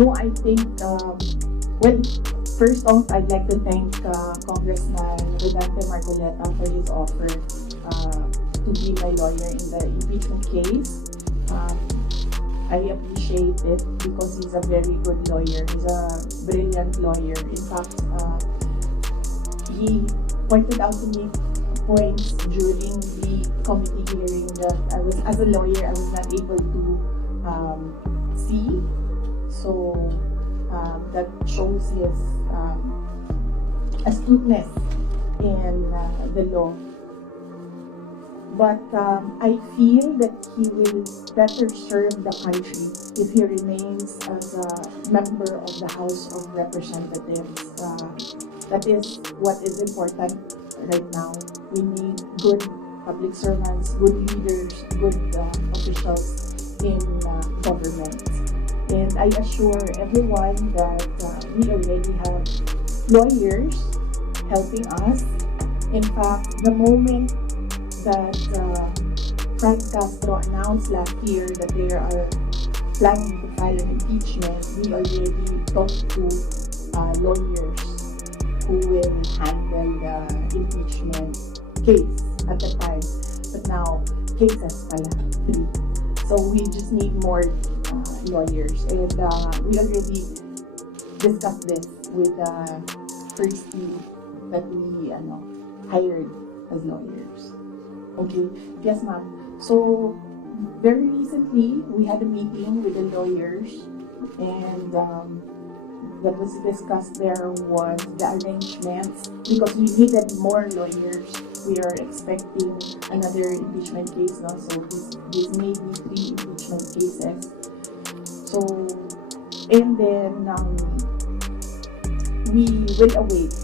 No, I think, well, first off, I'd like to thank Congressman Rodante Marcoleta for his offer to be my lawyer in the impeachment case. I appreciate it because he's a very good lawyer. He's a brilliant lawyer. In fact, he pointed out to me points during the committee hearing that as a lawyer, I was not able to see. So that shows his astuteness in the law. But I feel that he will better serve the country if he remains as a member of the House of Representatives. That is what is important right now. We need good public servants, good leaders, good officials in government. And I assure everyone that we already have lawyers helping us. In fact, the moment that Castro announced last year that they are planning to file an impeachment, we already talked to lawyers who will handle the impeachment case at the time. But now, cases pala 3. So we just need more lawyers. And we already discussed this with the first team that we hired as lawyers. Okay, yes ma'am. So, very recently, we had a meeting with the lawyers and that was discussed there was the arrangements because we needed more lawyers. We are expecting another impeachment case now, so this may be 3 impeachment cases. So, and then we will await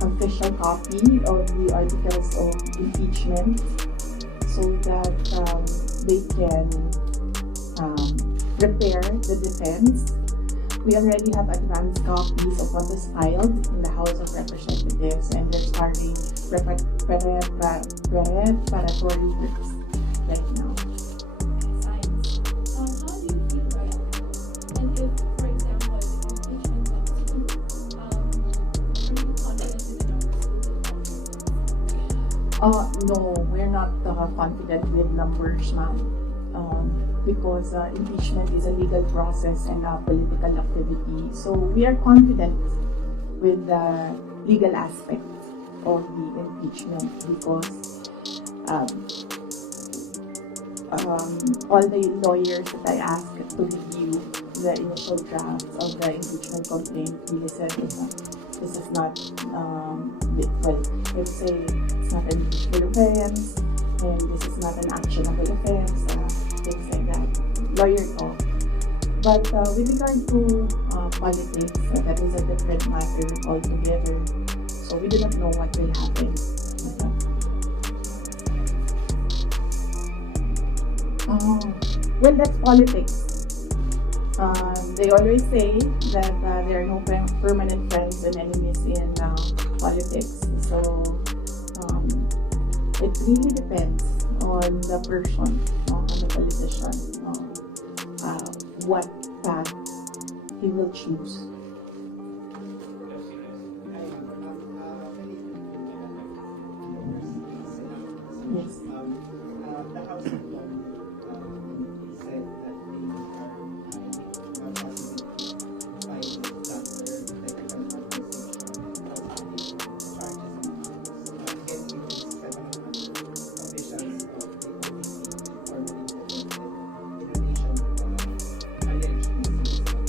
official copy of the articles of impeachment so that they can prepare the defense. We already have advanced copies of what is filed in the House of Representatives and they're starting preparatory works right now. Science. How do you feel right now? And if, for example, the impeachment comes through, are you confident in the numbers? No, we're not confident with numbers, ma'am. Because impeachment is a legal process and a political activity. So we are confident with the legal aspect of the impeachment because all the lawyers that I asked to review the initial drafts of the impeachment complaint really said this is not, well, they say it's not an impeachable offense and this is not an actionable offense, things like that, lawyer talk. But with regard to politics, that is a different matter altogether. So we do not know what will happen. Well, that's politics. They always say that there are no permanent friends and enemies in politics. So it really depends on the person, on the politician, what path he will choose. Yes. The House of Law said that they are possibly filing charges against 700 officials of the OPC formally implemented in relation to alleged misuse of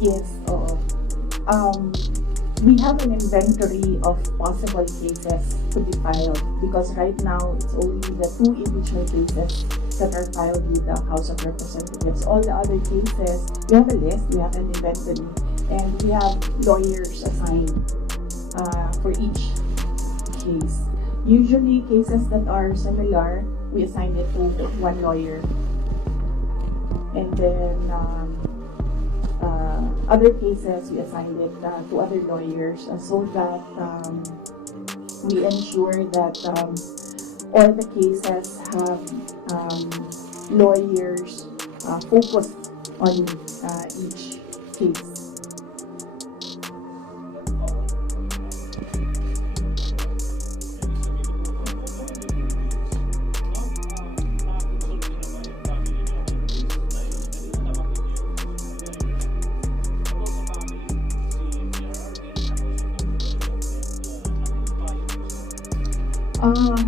Yes, we have an inventory of possible cases to be filed because right now it's only the 2 impeachment cases that are filed with the House of Representatives. All the other cases, we have a list, we have an inventory, and we have lawyers assigned for each case. Usually cases that are similar, we assign it to one lawyer. And then other cases, we assigned it to other lawyers so that we ensure that all the cases have lawyers focused on each case.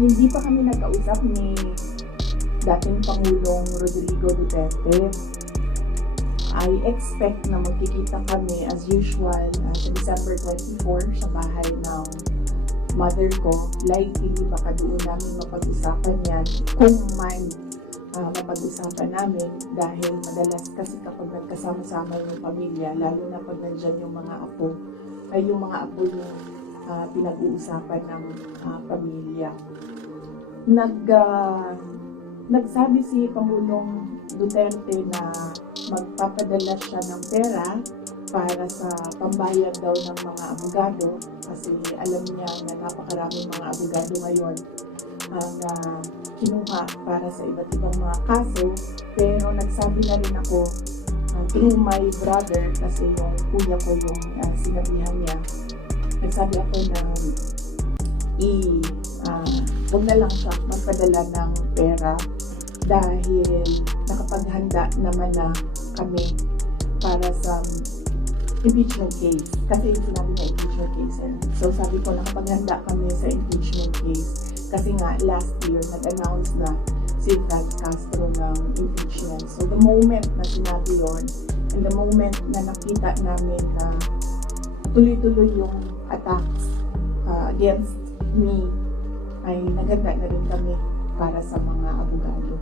Hindi pa kami nagkausap ni dating Pangulong Rodrigo Duterte. I expect na magkikita kami as usual sa December 24 sa bahay ng mother ko. Likely baka doon namin mapag-usapan yan kung man mapag-usapan namin, dahil madalas kasi kapag nagkasama-sama yung pamilya, lalo na pag nandyan yung mga apo, ay yung mga apo yung pinag-uusapan ng pamilya. Nagsabi si Pangulong Duterte na magpapadala siya ng pera para sa pambayad daw ng mga abogado, kasi alam niya na napakaraming mga abogado ngayon ang kinuha para sa iba't ibang mga kaso. Pero nagsabi na rin ako through my brother, kasi yung kuya ko yung sinabihan niya, nagsabi ako na huwag na lang siya magpadala ng pera dahil nakapaghanda naman na kami para sa impeachment case. Kasi sinabi na impeachment case. So sabi ko, nakapaghanda kami sa impeachment case kasi nga last year nag-announce na si Castro ng impeachment. So the moment na sinabi yon, and the moment na nakita namin na tuloy-tuloy yung attacks against me, ay naganda na rin kami para sa mga abogado.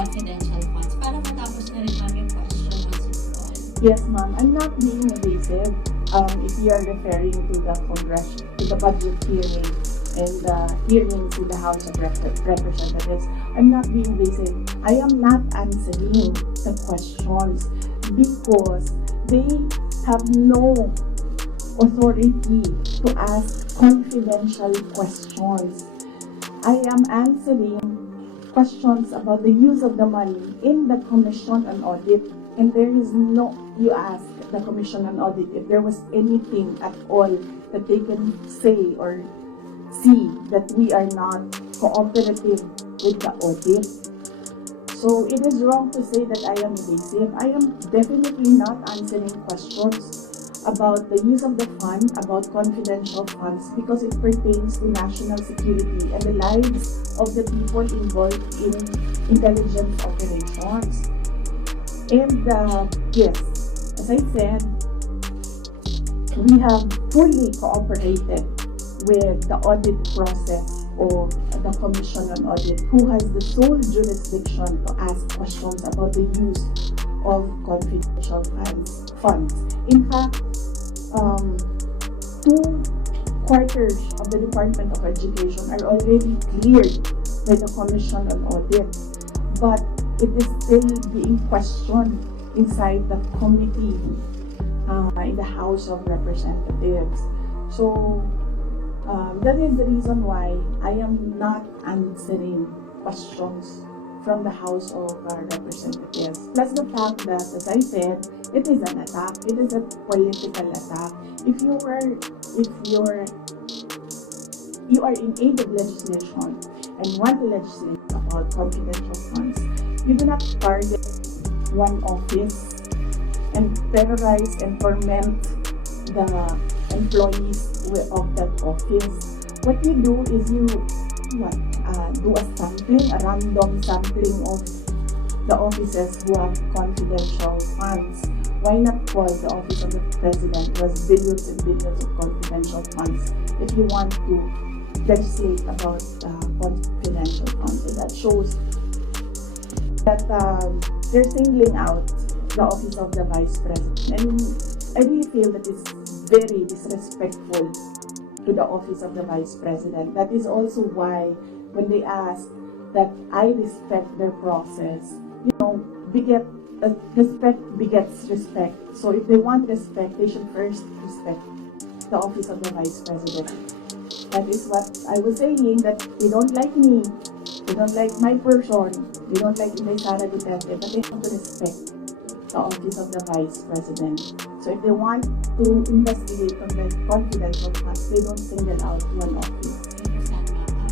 Confidential funds para matapos na rin ma'am yung question once and for all. Yes, ma'am. I'm not being evasive. If you are referring to the budget hearing and the hearings in the House of Representatives, I'm not being evasive. I am not answering the questions because they have no authority to ask confidential questions. I am answering questions about the use of the money in the Commission on Audit, and there is no, you ask the Commission on Audit if there was anything at all that they can say or see that we are not cooperative with the audit. So it is wrong to say that I am evasive. I am definitely not answering questions about the use of the fund, about confidential funds, because it pertains to national security and the lives of the people involved in intelligence operations. And yes, as I said, we have fully cooperated with the audit process of the Commission on Audit, who has the sole jurisdiction to ask questions about the use of confidential funds. In fact, 2/4 of the Department of Education are already cleared by the Commission on Audit, but it is still being questioned inside the committee in the House of Representatives. So that is the reason why I am not answering questions from the House of Representatives. Plus the fact that, as I said, it is an attack. It is a political attack. If you are in aid of legislation and want to legislate about confidential funds, you do not target one office and terrorize and torment the employees of that office. What you do is you do a sampling, a random sampling of the offices who have confidential funds. Why not call the office of the president who has billions and billions of confidential funds if you want to legislate about confidential funds? So that shows that they're singling out the office of the vice president. And I really feel that it's very disrespectful to the office of the vice president. That is also why when they ask that I respect their process, respect begets respect. So if they want respect, they should first respect the office of the vice president. That is what I was saying, that they don't like me, they don't like my person, they don't like Sara, but they have to respect the office of the vice president. So if they want to investigate on the confidential funds, they don't single out one office.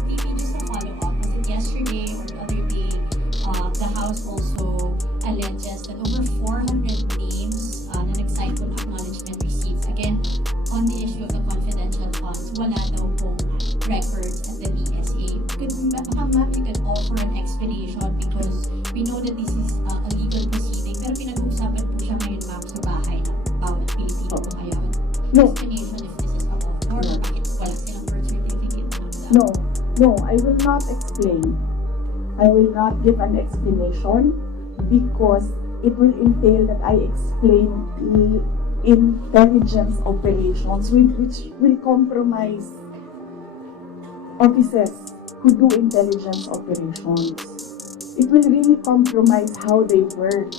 Maybe just a follow-up, because yesterday or the other day, the House also alleges that over 400 names na nag-cite on acknowledgement receipts, again, on the issue of the confidential funds, wala daw pong records at the DSA. Ma'am, you could offer an explanation, because we know that this is a legal proceeding, pero pinag-uusapan po siya ngayon, ma'am, sa bahay ng bawat Pilipino. Kaya, explanation if this is a offer, or bakit wala silang birth certificate, ma'am? No, I will not explain. I will not give an explanation because it will entail that I explain intelligence operations which will compromise officers who do intelligence operations. It will really compromise how they work.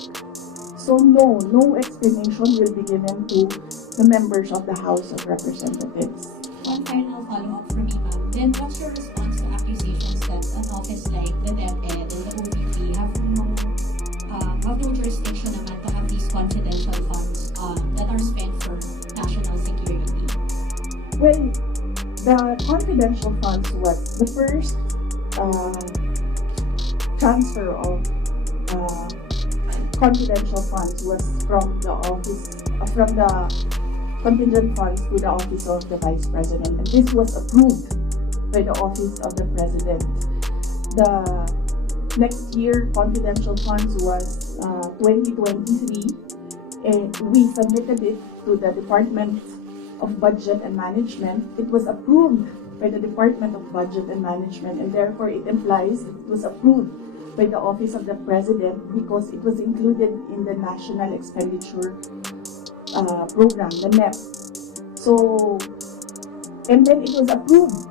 So no explanation will be given to the members of the House of Representatives. One final follow-up from me, ma'am. Then what's your response to accusations that an office like the DepEd and the OVP have no jurisdiction naman to have these confidential funds that are spent for national security? Well, the confidential funds was the first transfer of confidential funds was from the contingent funds to the office of the vice president, and this was approved by the office of the president. The next year confidential funds was 2023, and we submitted it to the Department of Budget and Management. It was approved by the Department of Budget and Management, and therefore it implies it was approved by the Office of the President because it was included in the National Expenditure Program, the NEP. So, and then it was approved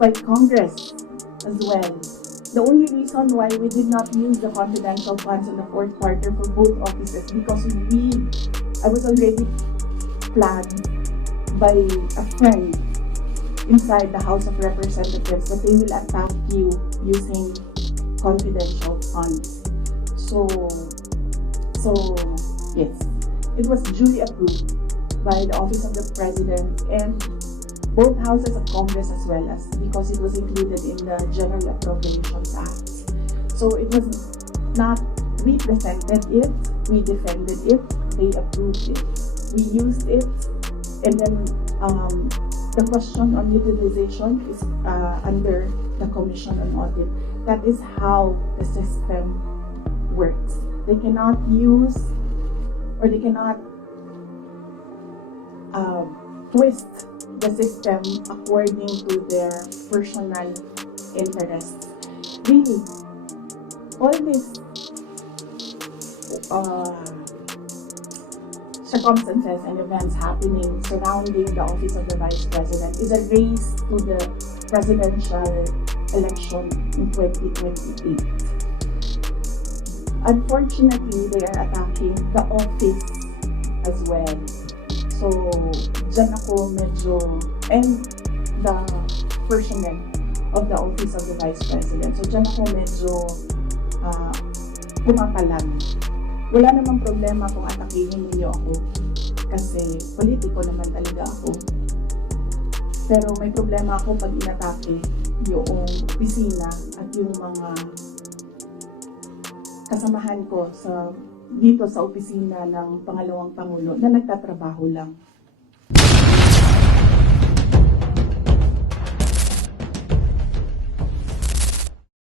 by Congress as well. The only reason why we did not use the confidential funds in the fourth quarter for both offices because I was already flagged by a friend inside the House of Representatives that they will attack you using confidential funds. So yes, it was duly approved by the Office of the President and both houses of Congress as well as because it was included in the General Appropriations Act. So it was not, we presented it, we defended it, they approved it, we used it, and then the question on utilization is under the Commission on Audit. That is how the system works. They cannot use or they cannot twist the system according to their personal interests. Really, all this circumstances and events happening surrounding the office of the Vice President is a race to the presidential election in 2028. Unfortunately, they are attacking the office as well. So, dyan ako medyo, and the personnel of the office of the Vice President. So, dyan ako medyo pumapalag. Wala namang problema kung atakihin ninyo ako kasi politiko naman talaga ako. Pero may problema ako pag inatake yung opisina at yung mga kasamahan ko dito sa opisina ng pangalawang Pangulo na nagtatrabaho lang.